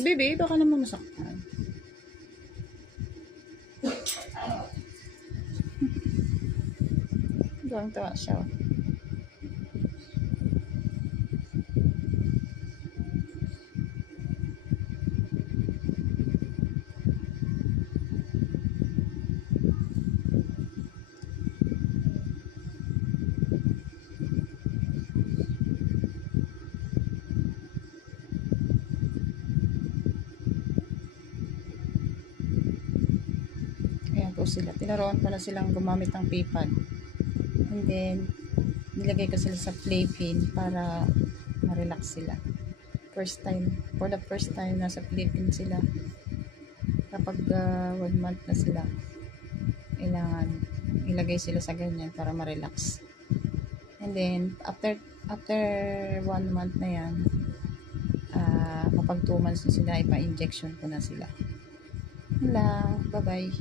Baby, baka naman masaktan. Tuwang-tuwa siya. Ayan po sila. Tinuruan ko na silang gumamit ng pipad. And then, nilagay ko sila sa playpen para ma-relax sila. For the first time, nasa playpen sila. Kapag 1 month na sila, kailangan ilagay sila sa ganyan para ma-relax. And then, after 1 month na yan, kapag 2 months na sila, ipa-injection ko na sila. Wala, bye-bye.